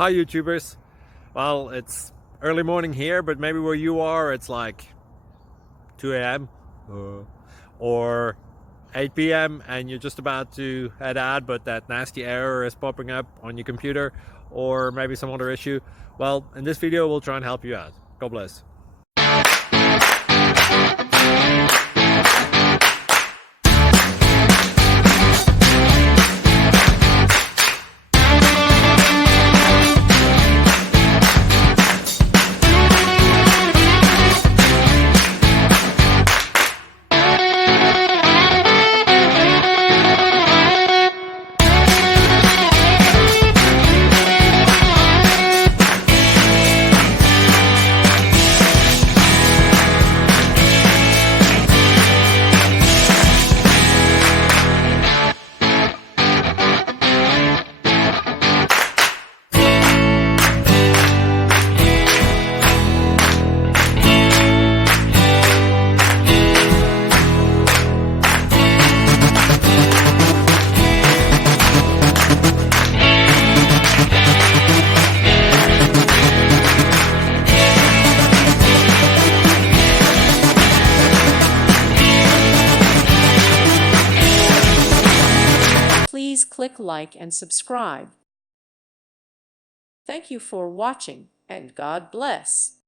Hi YouTubers. Well, it's early morning here, but maybe where you are it's like 2 a.m. or 8 p.m. and you're just about to head out, but that nasty error is popping up on your computer, or maybe some other issue. Well, in this video we'll try and help you out. God bless. Please click like and subscribe. Thank you for watching, and God bless.